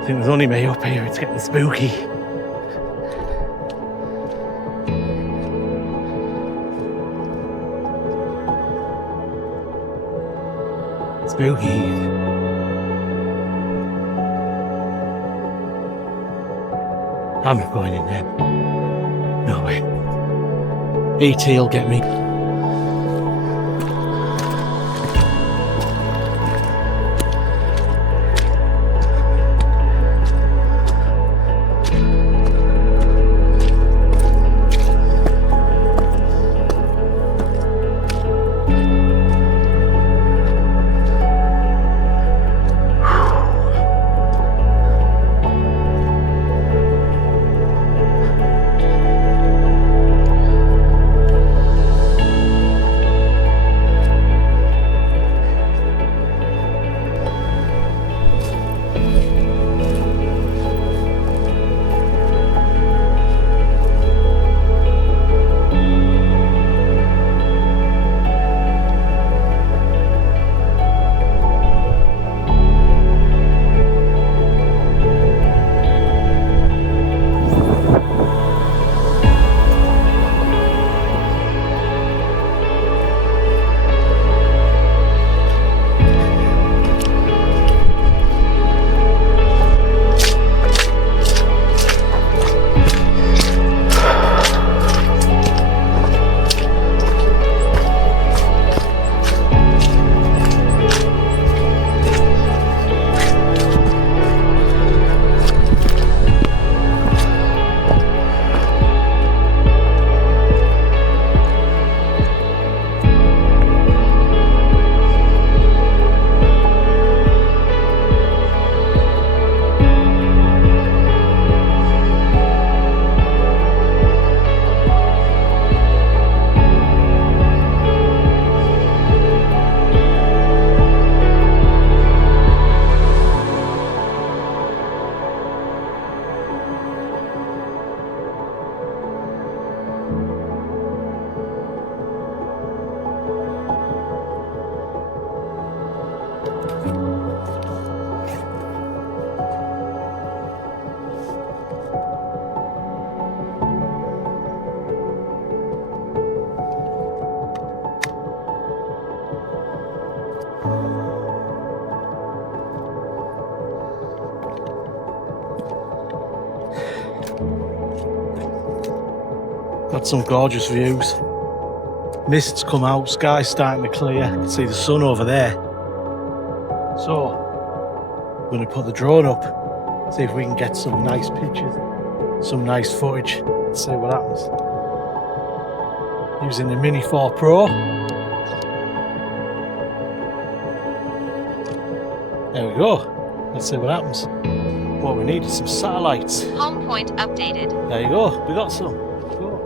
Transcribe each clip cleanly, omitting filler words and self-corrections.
I think there's only me up here, it's getting spooky. Spooky. I'm not going in there. No way. ET'll get me. Got some gorgeous views. Mist's come out, sky's starting to clear. You can see the sun over there. So, I'm going to put the drone up, see if we can get some nice pictures, some nice footage, see what happens. Using the Mini 4 Pro. There we go. Let's see what happens. What we need is some satellites. Home point updated. There you go. We got some. Go.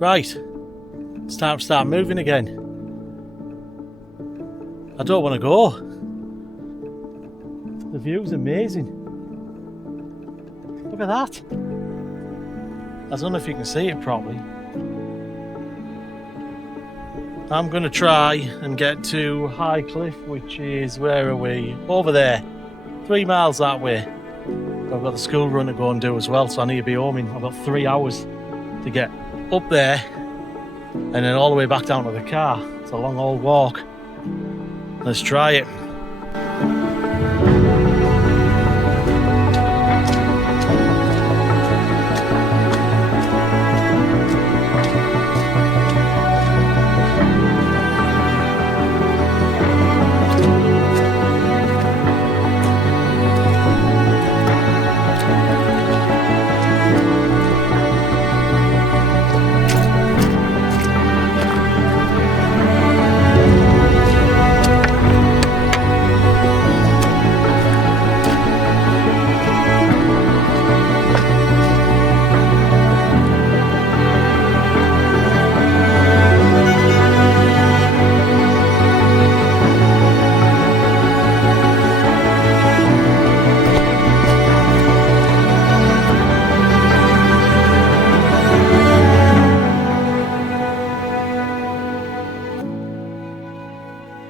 Right, it's time to start moving again. I don't want to go. The view's amazing. Look at that. I don't know if you can see it properly. I'm going to try and get to High Cliff, which is, where are we? Over there. 3 miles that way. I've got the school run to go and do as well, so I need to be home in about 3 hours to get up there and then all the way back down to the car. It's a long old walk. Let's try it.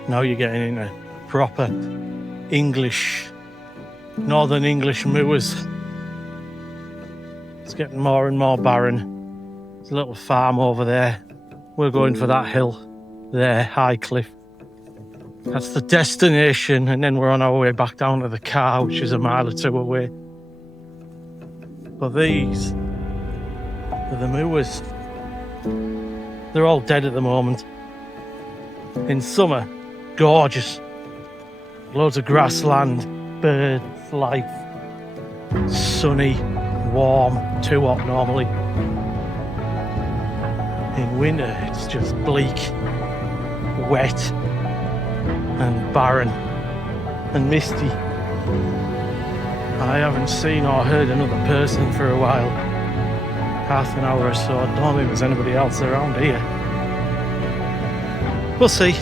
Now you're getting into proper English, Northern English moors. It's getting more and more barren. There's a little farm over there. We're going for that hill there, High Cliff. That's the destination, and then we're on our way back down to the car, which is a mile or two away. But these are the moors. They're all dead at the moment. In summer, gorgeous. Loads of grassland, birds, life, sunny, warm, too hot normally. In winter, it's just bleak, wet, and barren, and misty. I haven't seen or heard another person for a while. Half an hour or so. I don't think there's anybody else around here. We'll see.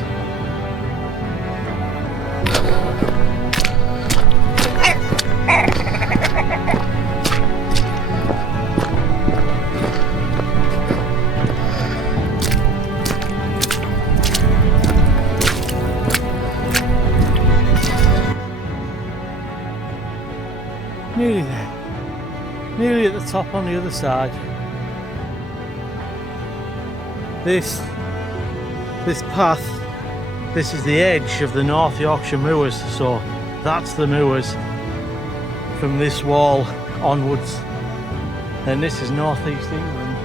Nearly there. Nearly at the top on the other side. This path, this is the edge of the North Yorkshire moors, so that's the moors from this wall onwards. And this is North East England,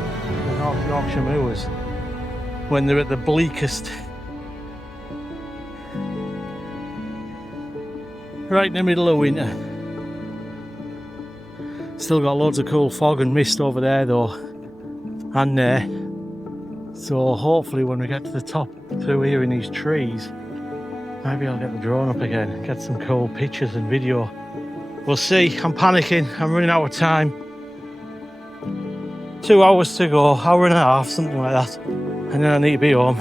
the North Yorkshire moors, when they're at the bleakest. Right in the middle of winter. Still got loads of cool fog and mist over there though, and there. So hopefully when we get to the top through here in these trees, maybe I'll get the drone up again, get some cool pictures and video. We'll see. I'm panicking, I'm running out of time. 2 hours to go, hour and a half, something like that, and then I need to be home.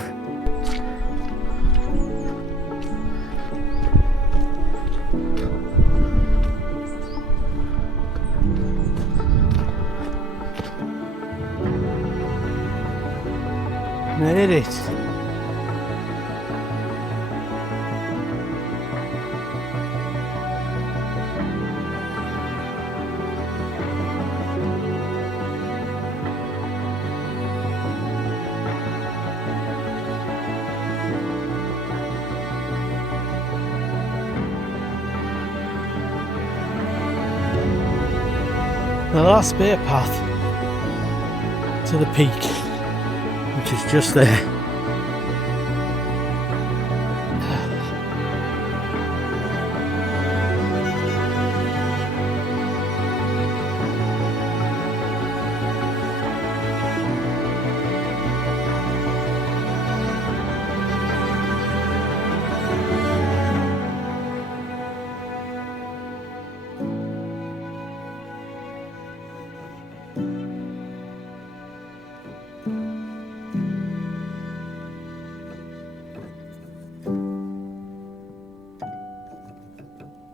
Made it. The last bit of path to the peak, which is just there.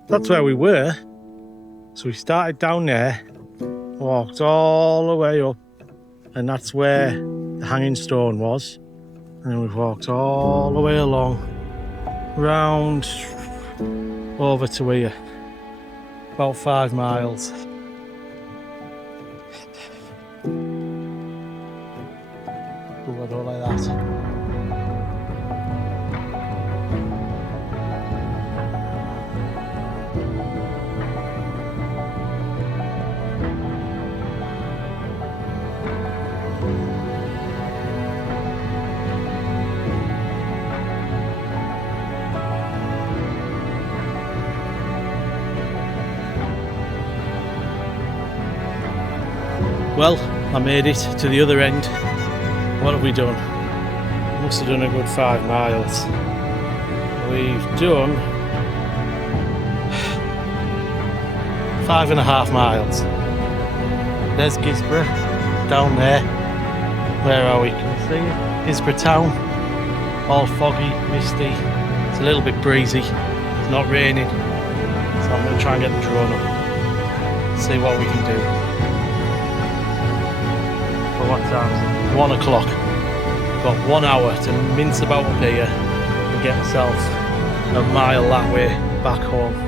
that's where we were. So we started down there, walked all the way up, and that's where the hanging stone was. And then we've walked all the way along, round over to here, about 5 miles. Ooh, I don't like that. Well, I made it to the other end. What have we done? Must have done a good 5 miles. We've done 5.5 miles. There's Guisborough down there. Where are we? Can you see it? Guisborough town. All foggy, misty. It's a little bit breezy. It's not raining. So I'm going to try and get the drone up. See what we can do. What time is it? 1 o'clock. Got 1 hour to mince about up here and get myself a mile that way back home.